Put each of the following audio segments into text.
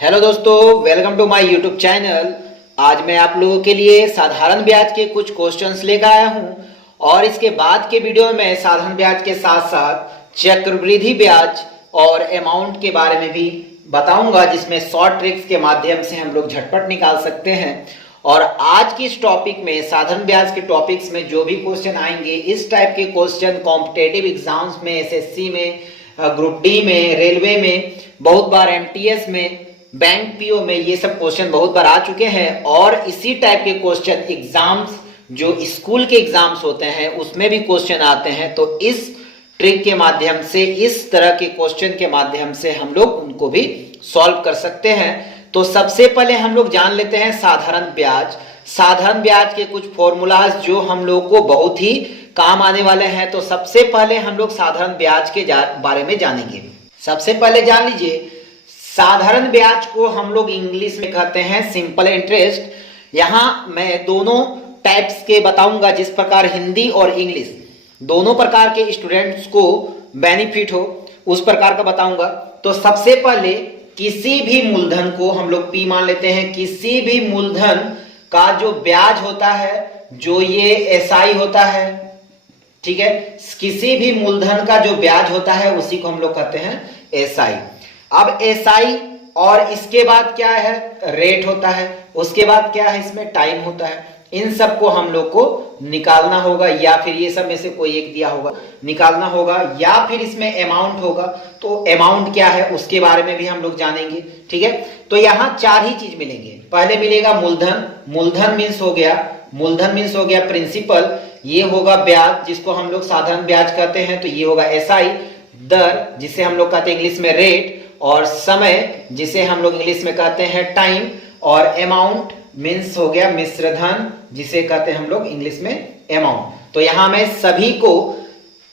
Hello दोस्तों, welcome to my YouTube channel. आज मैं आप लोगों के लिए साधारण ब्याज के कुछ क्वेश्चंस लेकर आया हूं और इसके बाद के वीडियो में साधारण ब्याज के साथ साथ चक्रवृद्धि ब्याज और अमाउंट के बारे में भी बताऊंगा, जिसमें शॉर्ट ट्रिक्स के माध्यम से हम लोग झटपट निकाल सकते हैं। और आज की इस टॉपिक में साधारण ब्याज के टॉपिक्स में जो भी क्वेश्चन आएंगे, इस टाइप के क्वेश्चन कॉम्पिटेटिव एग्जाम्स में, एसएससी में, ग्रुप डी में, रेलवे में, बहुत बार एमटीएस में, बैंक पीओ में ये सब क्वेश्चन बहुत बार आ चुके हैं। और इसी टाइप के क्वेश्चन एग्जाम्स जो स्कूल के एग्जाम्स होते हैं उसमें भी क्वेश्चन आते हैं। तो इस ट्रिक के माध्यम से, इस तरह के क्वेश्चन के माध्यम से हम लोग उनको भी सॉल्व कर सकते हैं। तो सबसे पहले हम लोग जान लेते हैं साधारण ब्याज। साधारण ब्याज के कुछ फॉर्मूलाज जो हम लोग को बहुत ही काम आने वाले हैं। तो सबसे पहले हम लोग साधारण ब्याज के बारे में जानेंगे। सबसे पहले जान लीजिए, साधारण ब्याज को हम लोग इंग्लिश में कहते हैं सिंपल इंटरेस्ट। यहां मैं दोनों टाइप्स के बताऊंगा, जिस प्रकार हिंदी और इंग्लिश दोनों प्रकार के स्टूडेंट्स को बेनिफिट हो उस प्रकार का बताऊंगा। तो सबसे पहले किसी भी मूलधन को हम लोग पी मान लेते हैं। किसी भी मूलधन का जो ब्याज होता है, जो ये एसआई होता है, ठीक है, किसी भी मूलधन का जो ब्याज होता है उसी को हम लोग कहते हैं एसआई। अब एसआई और इसके बाद क्या है, रेट होता है। उसके बाद क्या है, इसमें टाइम होता है। इन सब को हम लोग को निकालना होगा, या फिर ये सब में से कोई एक दिया होगा निकालना होगा, या फिर इसमें अमाउंट होगा। तो अमाउंट क्या है उसके बारे में भी हम लोग जानेंगे, ठीक है। तो यहां चार ही चीज मिलेंगे। पहले मिलेगा मूलधन। मूलधन मीन्स हो गया प्रिंसिपल। ये होगा ब्याज, जिसको हम लोग साधारण ब्याज कहते हैं। तो ये होगा एसआई। दर, जिसे हम लोग कहते हैं इंग्लिश में रेट। और समय, जिसे हम लोग इंग्लिश में कहते हैं टाइम। और अमाउंट मीन्स हो गया मिश्र धन, जिसे कहते हैं हम लोग इंग्लिश में अमाउंट। तो यहां मैं सभी को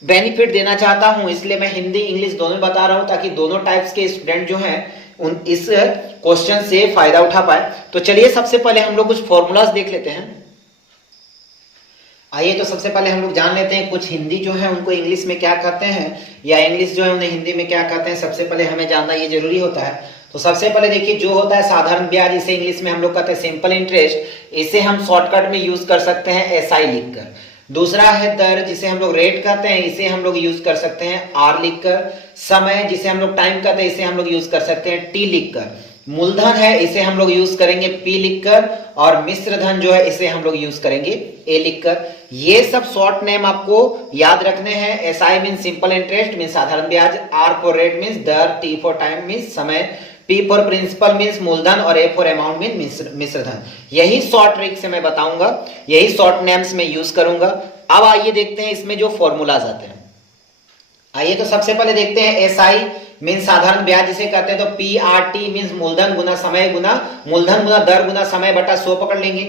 बेनिफिट देना चाहता हूं, इसलिए मैं हिंदी इंग्लिश दोनों बता रहा हूं, ताकि दोनों टाइप्स के स्टूडेंट जो हैं उन इस क्वेश्चन से फायदा उठा पाए। तो चलिए सबसे पहले हम लोग कुछ फॉर्मूलाज देख लेते हैं। आइए, तो सबसे पहले हम लोग जान लेते हैं कुछ हिंदी जो है उनको इंग्लिश में क्या कहते हैं, या इंग्लिश जो है उन्हें हिंदी में क्या कहते हैं। सबसे पहले हमें जानना ये जरूरी होता है। तो सबसे पहले देखिए, जो होता है साधारण ब्याज, इसे इंग्लिश में हम लोग कहते हैं सिंपल इंटरेस्ट। इसे हम शॉर्टकट में यूज कर सकते हैं एसआई लिखकर। दूसरा है दर, जिसे हम लोग रेट कहते हैं, इसे हम लोग यूज कर सकते हैं आर लिखकर। समय, जिसे हम लोग टाइम कहते हैं, इसे हम लोग यूज कर सकते हैं टी लिखकर। मूलधन है, इसे हम लोग यूज करेंगे पी लिखकर। और मिश्र धन जो है, इसे हम लोग यूज करेंगे ए लिखकर। ये सब शॉर्ट नेम आपको याद रखने हैं। SI mean simple interest mean साधारण ब्याज, आर फॉर रेट मीन्स दर, टी फॉर टाइम मीन्स समय, पी फॉर प्रिंसिपल मीन्स मूलधन, और ए फॉर अमाउंट मीन मिश्र धन। यही शॉर्ट ट्रिक से मैं बताऊंगा, यही शॉर्ट नेम्स में यूज करूंगा। अब आइए देखते हैं इसमें जो फॉर्मूलाज आते हैं। आइए, तो सबसे पहले देखते हैं एसआई मीन साधारण ब्याज जिसे कहते हैं। तो पी आर टी मीन मूलधन गुना समय गुना मूलधन गुना दर गुना समय बटा 100 पकड़ लेंगे।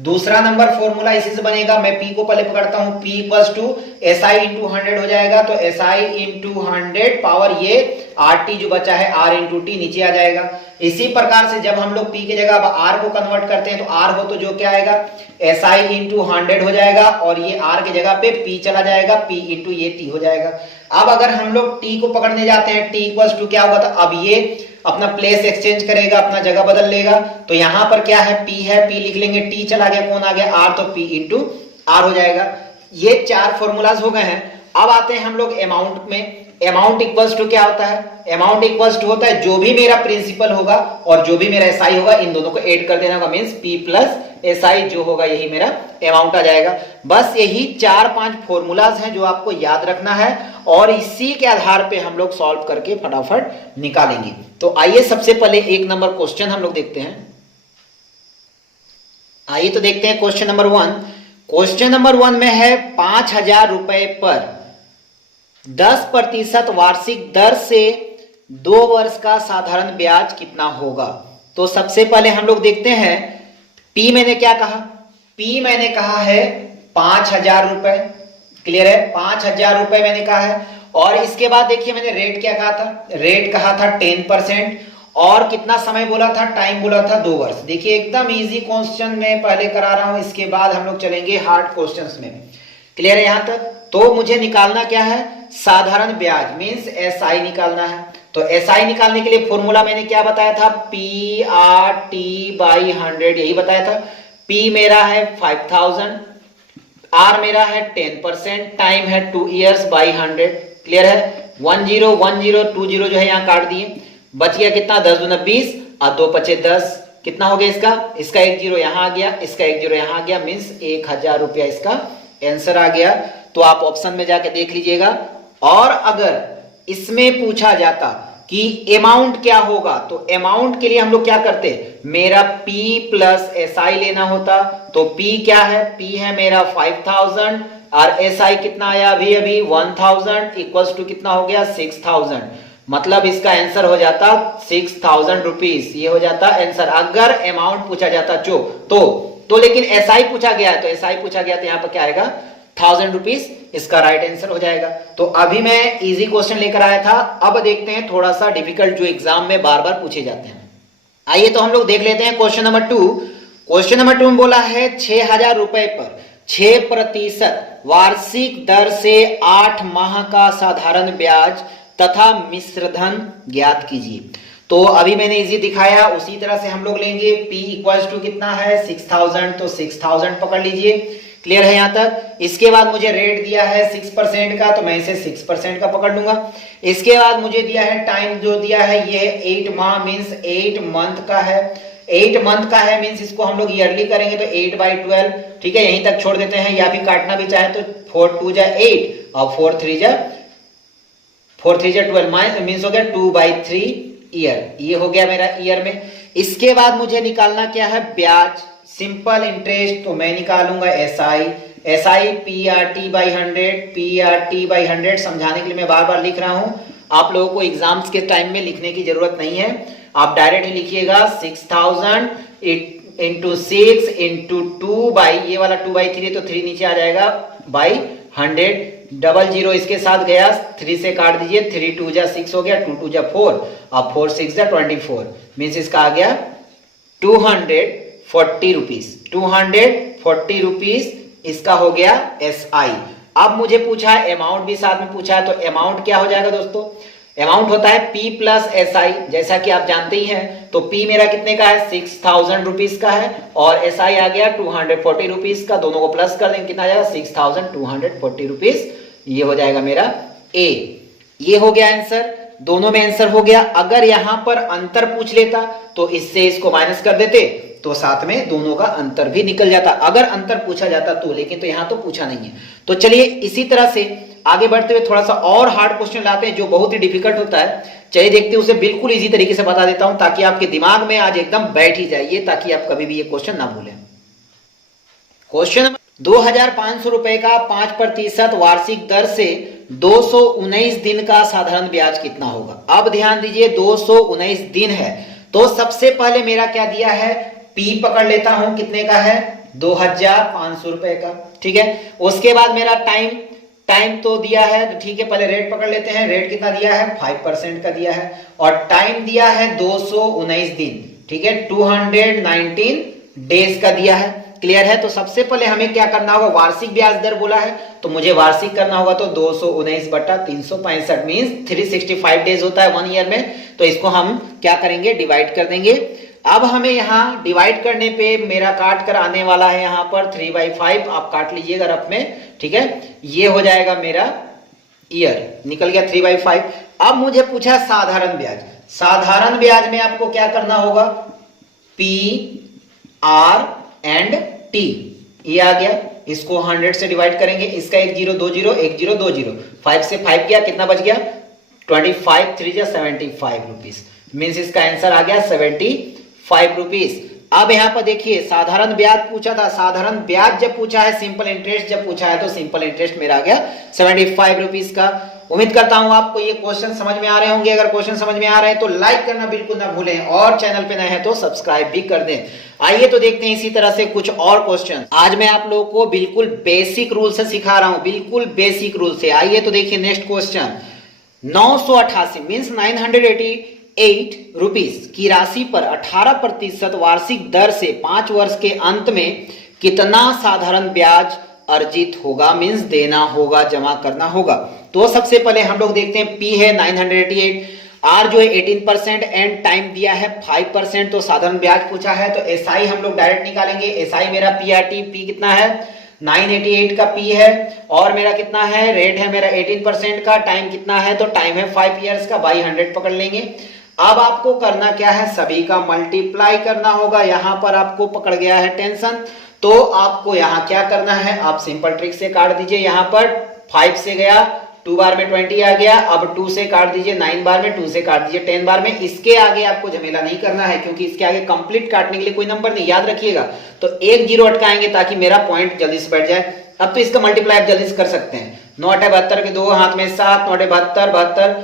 दूसरा नंबर फॉर्मूला इसी से बनेगा। मैं पी को पहले पकड़ता हूं, P equals to SI into 100 हो जाएगा। तो एसआई इंटू 100 पावर ये आर टी जो बचा है आर इंटू टी नीचे आ जाएगा। इसी प्रकार से जब हम लोग पी की जगह अब आर को कन्वर्ट करते हैं, तो आर हो तो जो क्या आएगा, एसआई इंटू 100 हो जाएगा, और ये आर की जगह पे पी चला जाएगा, पी इंटू ये टी हो जाएगा। अब अगर हम लोग टी को पकड़ने जाते हैं, टी इक्वल्स टू क्या होगा, तो अब ये अपना प्लेस एक्सचेंज करेगा, अपना जगह बदल लेगा। तो यहां पर क्या है, पी है, पी लिख लेंगे, टी चला गया, कौन आ गया, आर, तो पी इंटू आर हो जाएगा। ये चार फॉर्मूलाज हो गए हैं। अब आते हैं हम लोग अमाउंट में। अमाउंट इक्वल्स टू क्या होता है, अमाउंट इक्वल्स टू होता है जो भी मेरा प्रिंसिपल होगा और जो भी मेरा एसआई होगा, इन दोनों को ऐड कर देना होगा, मींस पी प्लस एसआई जो होगा यही मेरा अमाउंट आ जाएगा। बस यही 4-5 फॉर्मूलाज हैं जो आपको याद रखना है, और इसी के आधार पे हम लोग सॉल्व करके फटाफट निकालेंगे। तो आइए सबसे पहले एक नंबर क्वेश्चन हम लोग देखते हैं। आइए तो देखते हैं क्वेश्चन नंबर 1। क्वेश्चन नंबर 1 में है 5,000 रुपए पर 10% वार्षिक दर से 2 वर्ष का साधारण ब्याज कितना होगा। तो सबसे पहले हम लोग देखते हैं, पी मैंने क्या कहा, पी मैंने कहा है 5,000 रुपए। क्लियर है, 5,000 रुपए मैंने कहा है। और इसके बाद देखिए मैंने रेट क्या कहा था, रेट कहा था 10%, और कितना समय बोला था, टाइम बोला था 2 वर्ष। देखिए एकदम इजी क्वेश्चन मैं पहले करा रहा हूं, इसके बाद हम लोग चलेंगे हार्ड क्वेश्चंस में। क्लियर है यहां तक। तो मुझे निकालना क्या है, साधारण ब्याज मींस एसआई निकालना है। तो एसआई निकालने के लिए फॉर्मूला मैंने क्या बताया था, पी आर टी बाई 100, यही बताया था। पी मेरा है 5000, आर मेरा है 10%, टाइम है 2 years बाई 100। क्लियर है? 10 10 20 जो है यहाँ काट दिए, बच गया कितना, 10 दूना 20 और 2 पचे 10। कितना हो गया इसका एक जीरो यहाँ आ गया, इसका एक जीरो यहाँ आ गया, मीन्स 1000 रुपया इसका आंसर आ गया। तो आप ऑप्शन में जाके देख लीजिएगा। और अगर इसमें पूछा जाता कि अमाउंट क्या होगा, तो अमाउंट के लिए हम लोग क्या करते, मेरा P प्लस SI लेना होता। तो P क्या है, P है मेरा 5000 और SI कितना आया अभी अभी 1000 इक्वल्स टू कितना हो गया 6000। मतलब इसका आंसर हो जाता 6000 रुपीज, ये हो जाता आंसर अगर अमाउंट पूछा जाता जो तो लेकिन SI पूछा गया है, तो SI पूछा गया तो यहाँ पर क्या आएगा 1000 रुपीज, इसका राइट आंसर हो जाएगा। तो अभी मैं इजी क्वेश्चन लेकर आया था, अब देखते हैं थोड़ा सा डिफिकल्ट जो एग्जाम में बार बार पूछे जाते हैं। आइए तो हम लोग देख लेते हैं क्वेश्चन नंबर 2। क्वेश्चन नंबर 2 में बोला है 6000 रुपए पर 6% वार्षिक दर से 8 माह का साधारण ब्याज तथा मिश्रधन ज्ञात कीजिए। तो अभी मैंने इजी दिखाया, उसी तरह से हम लोग लेंगे। P इक्वल्स टू कितना है 6000, तो 6000 पकड़ लीजिए। क्लियर है यहां तक? इसके बाद मुझे रेट दिया है 6% का, तो मैं इसे 6% का पकड़ लूंगा। इसके बाद मुझे दिया है टाइम, जो दिया है ये 8 माह मीन्स 8 मंथ का है। 8 मंथ का है मीन्स इसको हम लोग ईयरली करेंगे तो 8/12, ठीक है, यहीं तक छोड़ देते हैं, या फिर काटना भी चाहे तो 4 2 जा 8 और 4 3 जा 12 मीन्स हो गया 2/3 ईयर। ये हो गया मेरा ईयर में। इसके बाद मुझे निकालना क्या है, ब्याज, सिंपल इंटरेस्ट। तो मैं निकालूंगा SI PRT/100 समझाने के लिए मैं बार बार लिख रहा हूं, आप लोगों को एग्जाम्स के टाइम में लिखने की जरूरत नहीं है, आप डायरेक्ट ही लिखिएगा 6000 इंटू 6 इंटू 2 बाई, ये वाला 2/3 तो 3 नीचे आ जाएगा, बाई 100। 00 इसके साथ गया, 3 से काट दीजिए, 3 2 जा 6 हो गया, 2 2 जा 4 और 4 6 जा 24 मीन्स इसका आ गया 240 रुपीज। 240 रुपीज इसका हो गया SI। अब मुझे पूछा है अमाउंट भी साथ में पूछा है, तो अमाउंट क्या हो जाएगा दोस्तों, अमाउंट होता है P प्लस SI, जैसा कि आप जानते ही हैं। तो P मेरा कितने का है 6000 रुपीज का है और SI आ गया 240 रुपीज का, दोनों को प्लस कर देंगे कितना आ जाएगा 6240 रुपीज। ये हो जाएगा मेरा A। ये हो गया आंसर, दोनों में आंसर हो गया। अगर यहां पर अंतर पूछ लेता तो इससे इसको माइनस कर देते, तो साथ में दोनों का अंतर भी निकल जाता, अगर अंतर पूछा जाता तो, लेकिन तो यहां तो पूछा नहीं है। तो चलिए इसी तरह से आगे बढ़ते हुए थोड़ा सा और हार्ड क्वेश्चन लाते हैं जो बहुत ही डिफिकल्ट होता है। चलिए देखते हैं, उसे बिल्कुल इजी तरीके से बता देता हूं ताकि आपके दिमाग में आज एकदम बैठ ही जाइए, ताकि आप कभी भी ये क्वेश्चन ना भूलें। क्वेश्चन 2500 रुपए का 5% वार्षिक दर से 219 दिन का साधारण ब्याज कितना होगा। अब ध्यान दीजिए 219 दिन है, तो सबसे पहले मेरा क्या दिया है, P पकड़ लेता हूं, कितने का है 2500 रुपए का, ठीक है। उसके बाद मेरा टाइम तो दिया है, ठीक है, पहले रेट पकड़ लेते हैं। रेट कितना दिया है 5% का दिया है, और टाइम दिया है 219 दिन, ठीक है, 219 डेज का दिया है। क्लियर है? तो सबसे पहले हमें क्या करना होगा, वार्षिक ब्याज दर बोला है तो मुझे वार्षिक करना होगा, तो 219/365 मींस 365 डेज होता है 1 ईयर में, तो इसको हम क्या करेंगे, डिवाइड कर देंगे। अब हमें यहाँ डिवाइड करने पे मेरा काट कर आने वाला है यहाँ पर 3/5, आप काट लीजिएगा रफ में, ठीक है। ये हो जाएगा मेरा ईयर, निकल गया 3/5। अब मुझे पूछा साधारण ब्याज। साधारण ब्याज में आपको क्या करना होगा, P R एंड T, ये आ गया, इसको 100 से डिवाइड करेंगे, इसका 1 0 2 0 1 0 2 0, 5 से 5 गया, कितना बच गया 25 3 जा 75 रुपीज, मीन्स इसका आंसर आ गया 75 रुपीज। अब यहां पर देखिए साधारण ब्याज पूछा था, साधारण ब्याज जब पूछा है, सिंपल इंटरेस्ट जब पूछा है, तो सिंपल इंटरेस्ट मेरा आ गया 75 रुपीज का। उम्मीद करता हूं आपको ये क्वेश्चन समझ में आ रहे होंगे। अगर क्वेश्चन समझ में आ रहे हैं तो लाइक करना बिल्कुल ना भूलें, और चैनल पे नए हैं तो सब्सक्राइब भी कर दें। आइए तो देखते हैं इसी तरह से कुछ और क्वेश्चन। आज मैं आप लोगों को बिल्कुल बेसिक रूल से सिखा रहा हूं, बिल्कुल बेसिक रूल से। आइए तो देखिए नेक्स्ट क्वेश्चन, 988 मीन्स 988 रुपीज की राशि पर 18% वार्षिक दर से 5 वर्ष के अंत में कितना साधारण ब्याज अर्जित होगा, मीन्स देना होगा, जमा करना होगा। तो सबसे पहले हम लोग देखते हैं, P है 988, आर जो है 18% एंड टाइम दिया है 5%, तो साधारण ब्याज पूछा है तो एसआई हम लोग डायरेक्ट निकालेंगे। एसआई मेरा पीआरटी पी कितना है 988 का पी है, और मेरा कितना है रेट है मेरा 18% का, टाइम कितना है तो टाइम है 5 इयर्स का, बाई 100 पकड़ लेंगे। अब आपको करना क्या है, सभी का मल्टीप्लाई करना होगा। यहां पर आपको पकड़ गया है टेंशन, तो आपको यहां क्या करना है, आप सिंपल ट्रिक से काट दीजिए। यहां पर 5 से गया 2 बार में 20 आ गया, अब 2 से काट दीजिए 9 बार में, 2 से काट दीजिए 10 बार में। इसके आगे आपको झमेला नहीं करना है क्योंकि इसके आगे कंप्लीट काटने के लिए कोई नंबर नहीं, याद रखिएगा। तो एक जीरो अटकाएंगे ताकि मेरा पॉइंट जल्दी से बैठ जाए। अब तो इसका मल्टीप्लाई आप जल्दी से कर सकते हैं। 9 8 72 के 2 हाथ में 7, 9 8 72 72,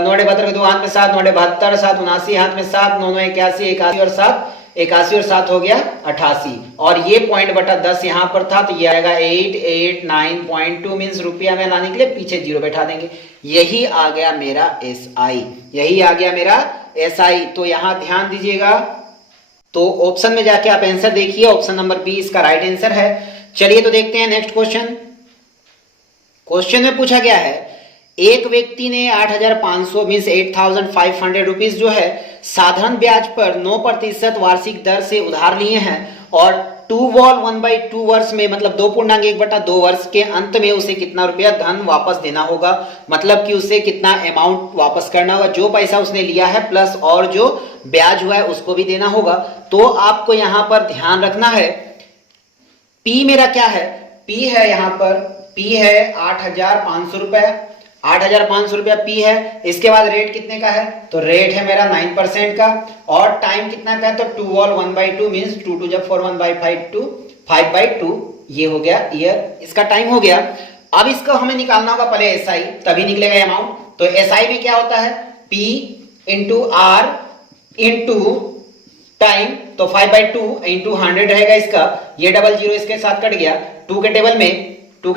9 8 72 के 2 हाथ में 7, 9 8 72 7 79 हाथ में 7, 9 9 81 81 और 7 81 और 7 हो गया 88, और ये पॉइंट बटा 10 यहां पर था तो ये आएगा 889.2 मींस रुपया में लाने के लिए पीछे जीरो बैठा देंगे। यही आ गया मेरा एसआई, यही आ गया मेरा एसआई। तो यहां ध्यान दीजिएगा, तो ऑप्शन में जाके आप आंसर देखिए, ऑप्शन नंबर बी इसका राइट आंसर है। चलिए तो देखते हैं नेक्स्ट क्वेश्चन। क्वेश्चन में पूछा गया है एक व्यक्ति ने 8,500 मीन्स 8,500 रुपीज जो है साधारण ब्याज पर 9% वार्षिक दर से उधार लिए हैं, और 2/2 वर्ष में मतलब 2.1/2 वर्ष के अंत में उसे कितना रुपया धन वापस देना होगा, मतलब कि उसे कितना अमाउंट वापस करना होगा, जो पैसा उसने लिया है प्लस और जो ब्याज हुआ है उसको भी देना होगा। तो आपको यहां पर ध्यान रखना है, पी मेरा क्या है, पी है यहां पर, पी है 8,500 रुपया, 8,500 रुपया पी है। इसके बाद रेट कितने का है, तो रेट है मेरा 9% का, और टाइम कितना का है तो 2/1/2 मींस 2 2 4 1/5/2 ये हो गया ईयर, इसका टाइम हो गया। अब इसको हमें निकालना होगा पहले एसआई, तभी निकलेगा अमाउंट। तो एसआई में क्या होता है, P into R into time, तो 5/2 इंटू 100 रहेगा इसका, ये डबल जीरो इसके साथ कट गया। 2 के टेबल में कोई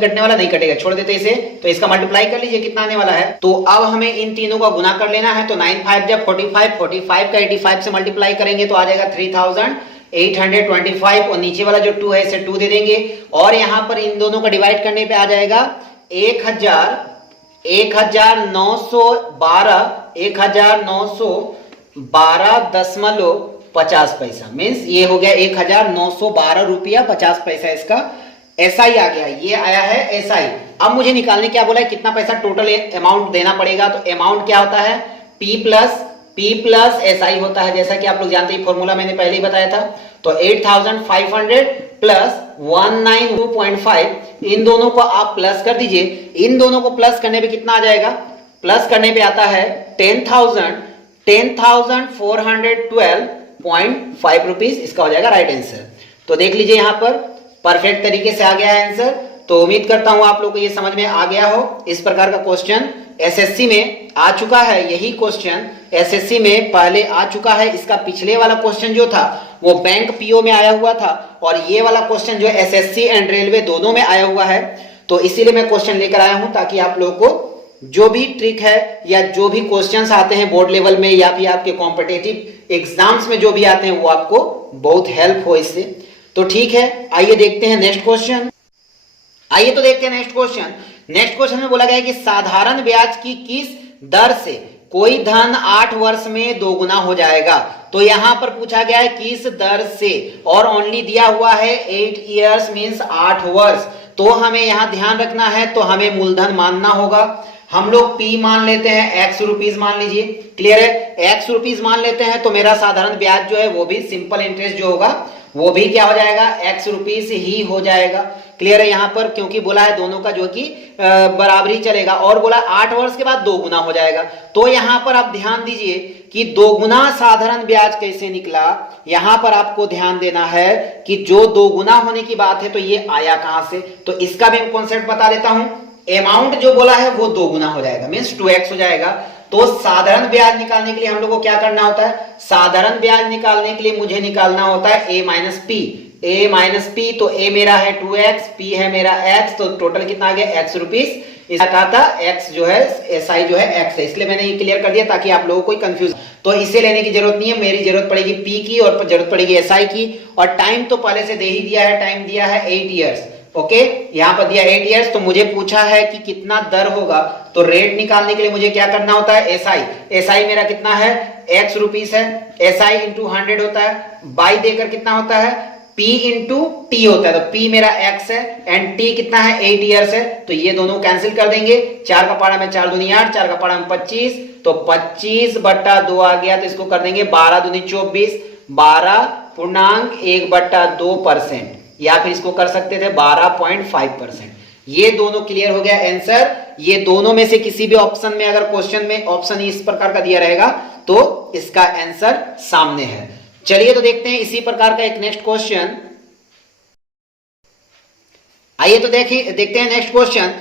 कटने वाला नहीं कटेगा, छोड़ देते इसे। तो इसका मल्टीप्लाई कर लीजिए कितना आने वाला है, तो अब हमें इन तीनों का गुना कर लेना है। तो 9 5 जब 45, 45 का 85 से मल्टीप्लाई करेंगे तो आ जाएगा 3,825, और नीचे वाला जो 2 है इसे 2 दे देंगे, और यहां पर इन दोनों का डिवाइड करने पे आ जाएगा 1912.50 मीन्स ये हो गया 1912 रुपया 50 पैसा इसका एसआई आ गया, ये आया है एसआई। अब मुझे निकालने क्या बोला है, कितना पैसा टोटल अमाउंट देना पड़ेगा। तो अमाउंट क्या होता है, पी प्लस एसआई होता है, जैसा कि आप लोग जानते हैं, फॉर्मूला मैंने पहले ही बताया था। तो 8,500 प्लस 192.5, इन दोनों को आप प्लस कर दीजिए। इन दोनों को प्लस करने पे कितना आ जाएगा, प्लस करने पे आता है 10,412.5 रुपीज, इसका हो जाएगा राइट आंसर। तो देख लीजिए यहां पर परफेक्ट तरीके से आ गया है आंसर। तो उम्मीद करता हूं आप लोगों को ये समझ में आ गया हो। इस प्रकार का क्वेश्चन एसएससी में आ चुका है, यही क्वेश्चन एसएससी में पहले आ चुका है। इसका पिछले वाला क्वेश्चन जो था वो बैंक पीओ में आया हुआ था, और ये वाला क्वेश्चन जो एसएससी एंड रेलवे दोनों में आया हुआ है। तो इसीलिए मैं क्वेश्चन लेकर आया हूं ताकि आप लोगों को जो भी ट्रिक है या जो भी क्वेश्चंस आते हैं बोर्ड लेवल में या फिर आपके कॉम्पिटिटिव एग्जाम्स में जो भी आते हैं वो आपको बहुत हेल्प हो इससे। तो ठीक है, आइए देखते हैं नेक्स्ट क्वेश्चन। आइए तो देखते हैं नेक्स्ट क्वेश्चन। नेक्स्ट क्वेश्चन में बोला गया है कि साधारण ब्याज की किस दर से कोई धन 8 वर्ष में दोगुना हो जाएगा। तो यहां पर पूछा गया है किस दर से, और ओनली दिया हुआ है 8 इयर्स मींस 8 वर्ष। तो हमें यहां ध्यान रखना है, तो हमें मूलधन मानना होगा। हम लोग P मान लेते हैं, x रुपीज मान लीजिए, क्लियर है, x रुपीज मान लेते हैं। तो मेरा साधारण ब्याज जो है वो भी सिंपल इंटरेस्ट जो होगा वो भी क्या हो जाएगा, x रुपीज ही हो जाएगा। क्लियर है यहाँ पर, क्योंकि बोला है दोनों का जो कि बराबरी चलेगा, और बोला 8 वर्ष के बाद 2 गुना हो जाएगा। तो यहाँ पर आप ध्यान दीजिए कि 2 गुना साधारण ब्याज कैसे निकला। यहां पर आपको ध्यान देना है कि जो 2 गुना होने की बात है तो ये आया कहां से, तो इसका भी कॉन्सेप्ट बता देता हूं। अमाउंट जो बोला है वो 2 गुना हो जाएगा मींस 2x हो जाएगा। तो साधारण ब्याज निकालने के लिए हम लोग को क्या करना होता है, साधारण ब्याज निकालने के लिए मुझे निकालना होता है a माइनस पी। तो a मेरा है 2x, p है मेरा x, तो टोटल कितना आ गया x रुपीज। इसका कहा था x जो है एसआई जो है x है, इसलिए मैंने ये क्लियर कर दिया ताकि आप लोगों को कोई कंफ्यूज। तो इसे लेने की जरूरत नहीं है, मेरी जरूरत पड़ेगी p की और जरूरत पड़ेगी एसआई की। और टाइम तो पहले से दे ही दिया है, टाइम दिया है 8 इयर्स। ओके, यहाँ पर दिया 8 ईयर्स, तो मुझे पूछा है कि कितना दर होगा, तो रेट निकालने के लिए मुझे क्या करना होता है, एसआई। एसआई मेरा कितना है, x रुपीस है, एसआई इंटू 100 होता है, बाई देकर कितना होता है, p इंटू टी होता है, तो p मेरा x है एंड t कितना है, 8 ईयर्स है, तो ये दोनों कैंसिल कर देंगे, 4 का पारा में 4 दूनी 8, 4 का पारा में 25, तो 25/2 आ गया, तो इसको कर देंगे 12 दूनी 24, 12.1/2%, या फिर इसको कर सकते थे 12.5%। ये दोनों क्लियर हो गया आंसर। ये दोनों में से किसी भी ऑप्शन में अगर क्वेश्चन में ऑप्शन इस प्रकार का दिया रहेगा तो इसका आंसर सामने है। चलिए तो देखते हैं इसी प्रकार का एक नेक्स्ट क्वेश्चन। आइए तो देखते हैं नेक्स्ट क्वेश्चन।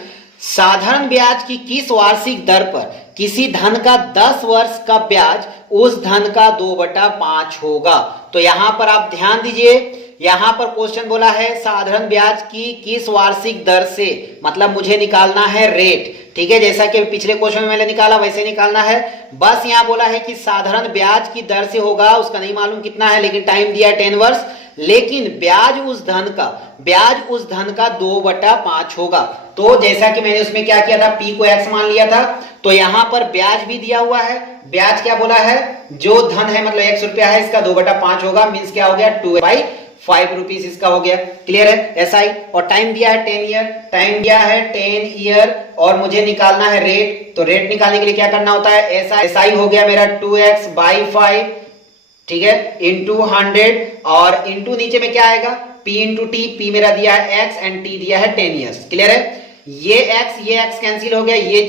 साधारण ब्याज की किस वार्षिक दर पर किसी धन का 10 वर्ष का ब्याज उस धन का 2/5 होगा। तो यहां पर आप ध्यान दीजिए, यहां पर क्वेश्चन बोला है साधारण ब्याज की किस वार्षिक दर से, मतलब मुझे निकालना है रेट, ठीक है, जैसा कि पिछले क्वेश्चन में मैंने निकाला वैसे निकालना है। बस यहां बोला है कि साधारण ब्याज की दर से होगा, उसका नहीं मालूम कितना है, लेकिन टाइम दिया 10 वर्ष, लेकिन ब्याज उस धन का 2/5 होगा। तो जैसा कि मैंने उसमें क्या किया था, p को x मान लिया था, तो यहां पर ब्याज भी दिया हुआ है। ब्याज क्या बोला है, जो धन है मतलब 100 रुपया है, इसका 2/5 होगा, मींस क्या हो गया 2/5 रुपीस इसका हो गया। क्लियर है एसआई। और टाइम दिया है 10 ईयर, टाइम दिया है 10 ईयर, और मुझे निकालना है रेट। तो रेट निकालने के लिए क्या करना होता है, एसआई हो गया मेरा 2x/5, ठीक है, इंटू 100, और इंटू नीचे में क्या आएगा, p इंटू टी, p मेरा दिया है x एंड t दिया है 10 ईयर्स। क्लियर है, ये x कैंसिल हो गया, ये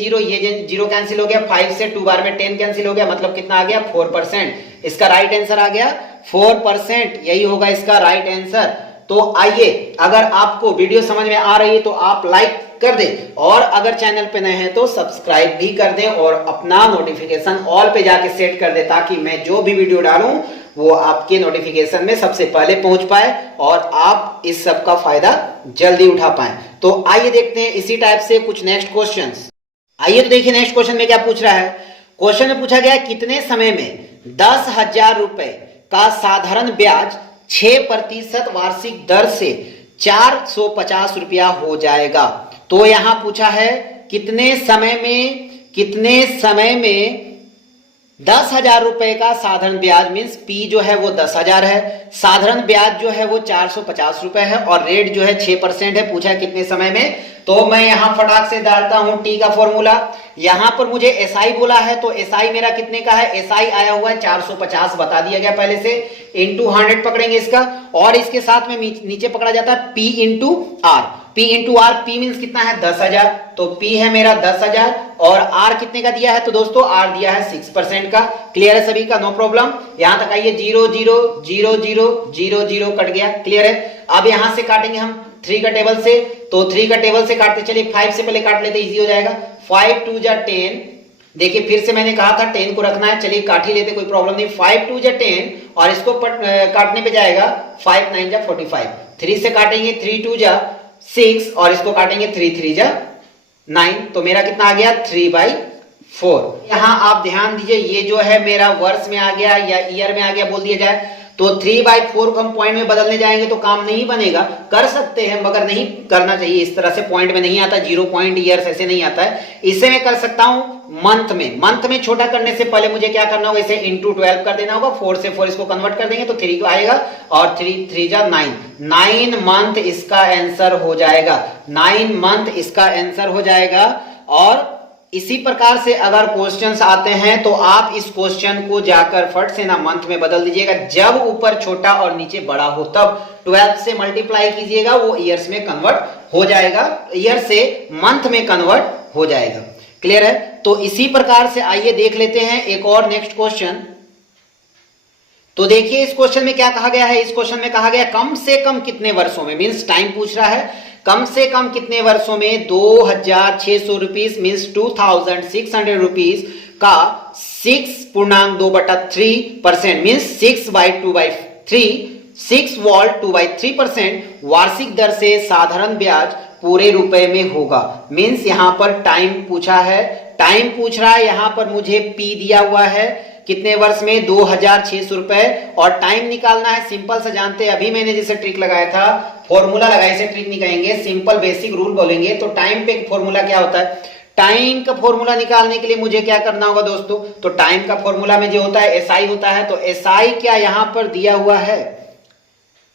जीरो कैंसिल हो गया, 5 से 2 बार में 10 कैंसिल हो गया, मतलब कितना आ गया 4%। इसका राइट आंसर आ गया 4%, यही होगा इसका राइट आंसर। तो आइए, अगर आपको वीडियो समझ में आ रही है तो आप लाइक कर दें, और अगर चैनल पे नए हैं तो सब्सक्राइब भी कर दें, और अपना नोटिफिकेशन ऑल पे जाके सेट कर दें, ताकि मैं जो भी वीडियो डालूं वो आपके नोटिफिकेशन में सबसे पहले पहुंच पाए और आप इस सब का फायदा जल्दी उठा पाए। तो आइए देखते हैं इसी टाइप से कुछ नेक्स्ट क्वेश्चंस। आइए तो देखिए नेक्स्ट क्वेश्चन में क्या पूछ रहा है। क्वेश्चन में पूछा गया कितने समय में 10,000 रुपए का साधारण ब्याज 6% वार्षिक दर से 450 रुपया हो जाएगा। तो यहां पूछा है कितने समय में 10,000 रुपए का साधारण ब्याज, मीन्स p जो है वो 10,000 है, साधारण ब्याज जो है वो 450 रुपए है, और रेट जो है 6% है। पूछा है कितने समय में, तो मैं यहां फटाक से डालता हूं t का फॉर्मूला। यहां पर मुझे SI बोला है, तो SI मेरा कितने का है, SI आया हुआ है 450, बता दिया गया पहले से, इंटू 100 पकड़ेंगे इसका, और इसके साथ में नीचे पकड़ा जाता है p into R. p into R, p means कितना है 10,000, तो p है मेरा 10,000, और r कितने का दिया है, तो दोस्तों r दिया है 6% का। क्लियर है सभी का, नो प्रॉब्लम। यहां तक आइए 0 0 0 0 0 0 कट गया। क्लियर है। अब यहां से काटेंगे हम 3 का टेबल से, तो 3 का टेबल से काटते चलिए, 5 से पहले काट लेते, इजी हो जाएगा। 5 2 जा 10, देखिए फिर से मैंने कहा था 10 को रखना है, चलिए काट ही लेते, कोई प्रॉब्लम नहीं। 5 2 जा 10, और इसको काटने पे जाएगा 5 9 जा 45, 3 से काटेंगे 3 2 जा 6, और इसको काटेंगे 3 3 जा 9, तो मेरा कितना आ गया 3/4। यहां आप ध्यान दीजिए, ये जो है मेरा वर्ष में आ गया या ईयर में आ गया बोल दिया जाए, तो 3/4 को हम पॉइंट में बदलने जाएंगे तो काम नहीं बनेगा। कर सकते हैं मगर नहीं करना चाहिए, इस तरह से पॉइंट में नहीं आता, 0 पॉइंट ईयर्स ऐसे नहीं आता है। इसे मैं कर सकता हूं मंथ में। मंथ में छोटा करने से पहले मुझे क्या करना होगा, इसे इंटू 12 कर देना होगा, 4 से 4 इसको कन्वर्ट कर देंगे तो 3 को आएगा, और 3 3 जा 9 मंथ इसका आंसर हो जाएगा, 9 मंथ इसका आंसर हो जाएगा। और इसी प्रकार से अगर क्वेश्चंस आते हैं तो आप इस क्वेश्चन को जाकर फट से ना मंथ में बदल दीजिएगा, जब ऊपर छोटा और नीचे बड़ा हो तब 12 से मल्टीप्लाई कीजिएगा, वो ईयर्स में कन्वर्ट हो जाएगा, ईयर से मंथ में कन्वर्ट हो जाएगा। क्लियर है। तो इसी प्रकार से आइए देख लेते हैं एक और नेक्स्ट क्वेश्चन। तो देखिए इस क्वेश्चन में क्या कहा गया है। इस क्वेश्चन में कहा गया कम से कम कितने वर्षों में, मीन्स टाइम पूछ रहा है, कम से कम कितने वर्षों में 2,600 रुपीज मीन्स 2,600 रुपीज का 6.2/3% मीन्स 6/2/3 6 वॉल 2/3% वार्षिक दर से साधारण ब्याज पूरे रुपए में होगा। मीन्स यहां पर टाइम पूछा है, टाइम पूछ रहा है, यहां पर मुझे p दिया हुआ है, कितने वर्ष में 2600 रुपए। और टाइम निकालना है, सिंपल से जानते हैं, अभी मैंने जैसे ट्रिक लगाया था, फॉर्मूला लगाया, इसे ट्रिक नहीं कहेंगे, सिंपल बेसिक रूल बोलेंगे। तो टाइम पे फॉर्मूला क्या होता है, टाइम का फॉर्मूला निकालने के लिए मुझे क्या करना होगा दोस्तों, तो टाइम का फॉर्मूला में जो होता है एसआई होता है। तो एसआई क्या यहां पर दिया हुआ है,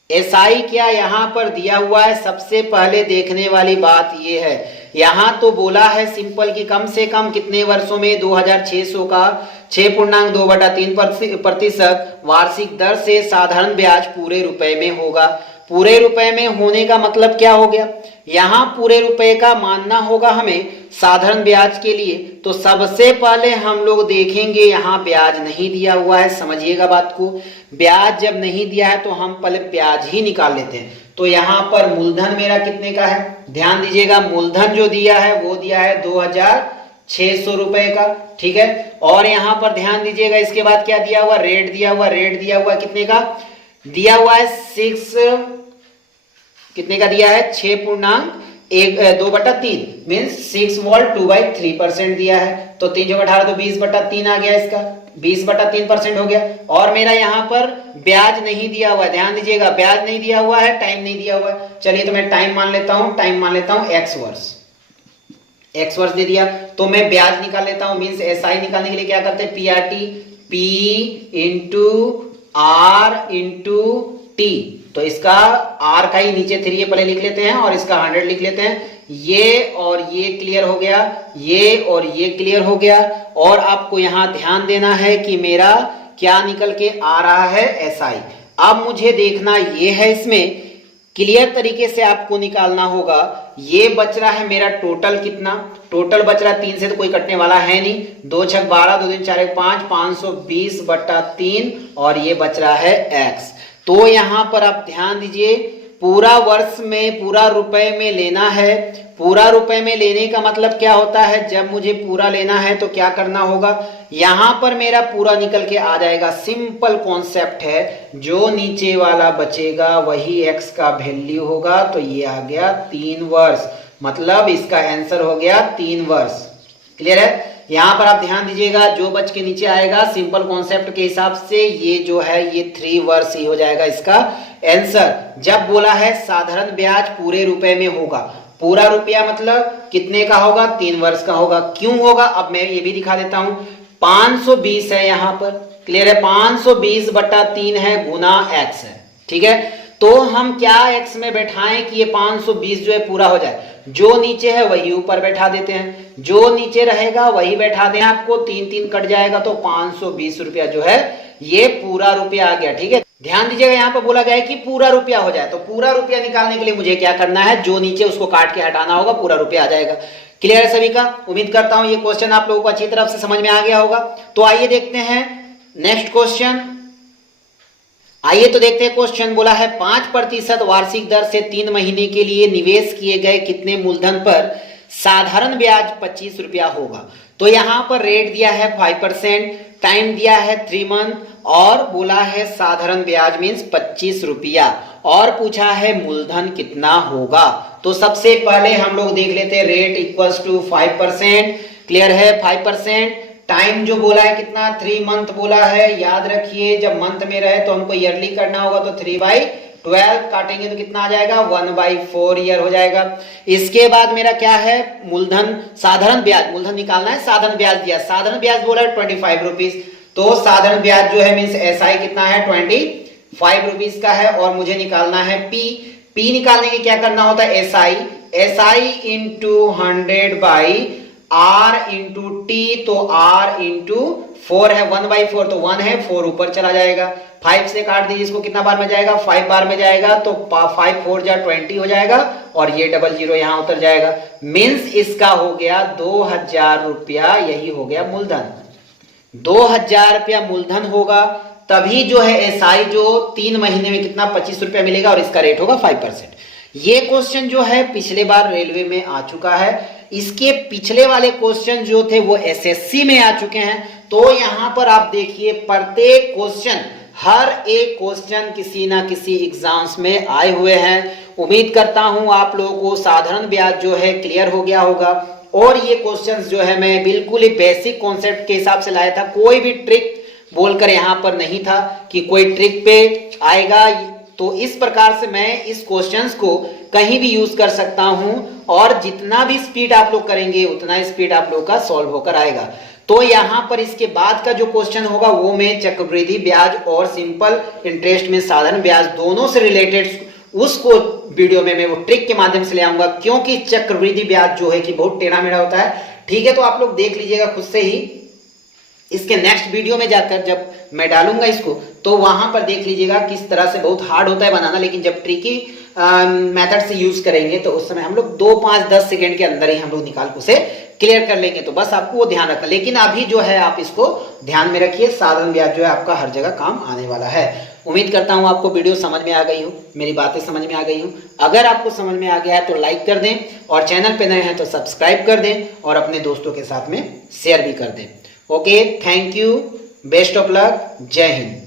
एसआई क्या यहां पर दिया हुआ है। सबसे पहले देखने वाली बात यह है, यहां तो बोला है सिंपल कि कम से कम कितने वर्षों में 2600 का 6.2/3% वार्षिक दर से साधारण ब्याज पूरे रुपए में होगा। पूरे रुपए में होने का मतलब क्या हो गया, यहां पूरे रुपए का मानना होगा हमें साधारण ब्याज के लिए। तो सबसे पहले हम लोग देखेंगे यहां ब्याज नहीं दिया हुआ है, समझिएगा बात को। ब्याज जब नहीं दिया है तो हम पहले ब्याज ही निकाल लेते हैं। तो यहां पर मूलधन मेरा कितने का है, ध्यान दीजिएगा, मूलधन जो दिया है वो दिया है 2600 रुपए का, ठीक है। और यहां पर ध्यान दीजिएगा, इसके बाद क्या दिया हुआ, रेट दिया हुआ, रेट दिया हुआ कितने का दिया हुआ है, 6 कितने का दिया है, 6.2/3 मीन्स 6 वॉल्ट 2/3% दिया है। तो 3 × 18 तो 20/3 आ गया, इसका 20/3% हो गया। और मेरा यहाँ पर ब्याज नहीं दिया हुआ है, ध्यान दीजिएगा, ब्याज नहीं दिया हुआ है, टाइम नहीं दिया हुआ है। चलिए तो मैं टाइम मान लेता हूं, टाइम मान लेता हूं x वर्ष, x वर्ष दे दिया। तो मैं ब्याज निकाल लेता हूं, मीन्स एसआई निकालने के लिए क्या करते हैं, पीआरटी, P × R × T। तो इसका R का ही नीचे 3 ये पहले लिख लेते हैं और इसका 100 लिख लेते हैं। ये और ये क्लियर हो गया, ये और ये क्लियर हो गया। और आपको यहां ध्यान देना है कि मेरा क्या निकल के आ रहा है, एसआई। अब मुझे देखना ये है, इसमें क्लियर तरीके से आपको निकालना होगा। ये बच रहा है मेरा टोटल कितना, टोटल बच रहा है 3 से तो कोई कटने वाला है नहीं, 2 × 6 = 12, 2 × 4 = 5, 520/3 और ये बच रहा है x। तो यहां पर आप ध्यान दीजिए, पूरा वर्ष में पूरा रुपए में लेना है। पूरा रुपए में लेने का मतलब क्या होता है, जब मुझे पूरा लेना है तो क्या करना होगा, यहां पर मेरा पूरा निकल के आ जाएगा। सिंपल कॉन्सेप्ट है, जो नीचे वाला बचेगा वही x का वैल्यू होगा। तो ये आ गया 3 वर्ष, मतलब इसका आंसर हो गया 3 वर्ष। क्लियर है, यहां पर आप ध्यान दीजिएगा, जो बच के नीचे आएगा सिंपल कॉन्सेप्ट के हिसाब से ये जो है ये 3 वर्ष ही हो जाएगा इसका आंसर। जब बोला है साधारण ब्याज पूरे रुपए में होगा, पूरा रुपया मतलब कितने का होगा, 3 वर्ष का होगा। क्यों होगा, अब मैं ये भी दिखा देता हूं, 520 है यहां पर, क्लियर है, 520/3 है गुना x है, ठीक है। तो हम क्या x में बैठाएं कि ये 520 जो है पूरा हो जाए, जो नीचे है वही ऊपर बैठा देते हैं, जो नीचे रहेगा वही बैठा दें, आपको 3 कट जाएगा तो 520 रुपया जो है ये पूरा रुपया आ गया, ठीक है। ध्यान दीजिएगा, यहाँ पर बोला गया है कि पूरा रुपया हो जाए, तो पूरा रुपया निकालने के लिए मुझे क्या करना है, जो नीचे उसको काट के हटाना होगा, पूरा रुपया आ जाएगा। क्लियर है सभी का, उम्मीद करता हूं ये क्वेश्चन आप लोगों को अच्छी तरह से समझ में आ गया होगा। तो आइए देखते हैं नेक्स्ट क्वेश्चन। आइए तो देखते हैं क्वेश्चन, बोला है 5% वार्षिक दर से 3 महीने के लिए निवेश किए गए कितने मूलधन पर साधारण ब्याज 25 रुपया होगा। तो यहां पर रेट दिया है 5%, टाइम दिया है 3 मंथ और बोला है साधारण ब्याज मीन्स 25 रुपया और पूछा है मूलधन कितना होगा। तो सबसे पहले हम लोग देख लेते हैं, रेट इक्वल्स टू 5%, क्लियर है 5%। टाइम जो बोला है कितना, 3 मंथ बोला है, याद रखिए जब मंथ में रहे तो हमको ईयरली करना होगा, तो 3/12 काटेंगे तो कितना आ जाएगा, 1/4 ईयर हो जाएगा। इसके बाद मेरा क्या है, मूलधन साधारण ब्याज, मूलधन निकालना है, साधारण ब्याज दिया, साधारण ब्याज बोला है 25 रुपीज। तो साधारण ब्याज जो है मीन्स एसआई कितना है, 25 रुपीज का है। और मुझे निकालना है पी निकालने के क्या करना होता है, SI into 100/R into T, तो R इंटू 4 है, 1/4 तो 1 है, 4 ऊपर चला जाएगा, 5 से काट दीजिए, इसको कितना बार में जाएगा, 5 बार में जाएगा, तो 5 4 जा 20 हो जाएगा और ये 00 यहां उतर जाएगा। मीन्स इसका हो गया 2000 रुपया, यही हो गया मूलधन। 2000 रुपया मूलधन होगा, तभी जो है एसआई जो 3 महीने में कितना 25 रुपया मिलेगा और इसका रेट होगा 5%। ये क्वेश्चन जो है पिछले बार रेलवे में आ चुका है, इसके पिछले वाले क्वेश्चन जो थे वो एसएससी में आ चुके हैं। तो यहां पर आप देखिए प्रत्येक क्वेश्चन, हर एक क्वेश्चन किसी ना किसी एग्जाम्स में आए हुए हैं। उम्मीद करता हूं आप लोगों को साधारण ब्याज जो है क्लियर हो गया होगा। और ये क्वेश्चंस जो है मैं बिल्कुल ही बेसिक कॉन्सेप्ट के हिसाब से लाया था, कोई भी ट्रिक बोलकर यहाँ पर नहीं था कि कोई ट्रिक पे आएगा। तो इस प्रकार से मैं इस क्वेश्चंस को कहीं भी यूज कर सकता हूं और जितना भी स्पीड आप लोग करेंगे उतना स्पीड आप लोग का सॉल्व होकर आएगा। तो यहां पर इसके बाद का जो क्वेश्चन होगा वो मैं चक्रवृद्धि ब्याज और सिंपल इंटरेस्ट में साधारण ब्याज दोनों से रिलेटेड उसको वीडियो में मैं वो ट्रिक के माध्यम से ले आऊंगा, क्योंकि चक्रवृद्धि ब्याज जो है कि बहुत टेढ़ा मेढ़ा होता है। ठीक है, तो आप लोग देख लीजिएगा खुद से ही। इसके नेक्स्ट वीडियो में जाकर जब मैं डालूंगा इसको तो वहां पर देख लीजिएगा किस तरह से बहुत हार्ड होता है बनाना, लेकिन जब ट्रिकी मेथड से यूज करेंगे तो उस समय हम लोग 2, 5, 10 सेकेंड के अंदर ही हम लोग निकाल को उसे क्लियर कर लेंगे। तो बस आपको वो ध्यान रखना, लेकिन अभी जो है आप इसको ध्यान में रखिए, साधारण ब्याज जो है आपका हर जगह काम आने वाला है। उम्मीद करता हूं आपको वीडियो समझ में आ गई हो, मेरी बातें समझ में आ गई हो। अगर आपको समझ में आ गया है तो लाइक कर दें और चैनल पे नए हैं तो सब्सक्राइब कर दें और अपने दोस्तों के साथ में शेयर भी कर दें। Okay, thank you, best of luck, जय हिंद।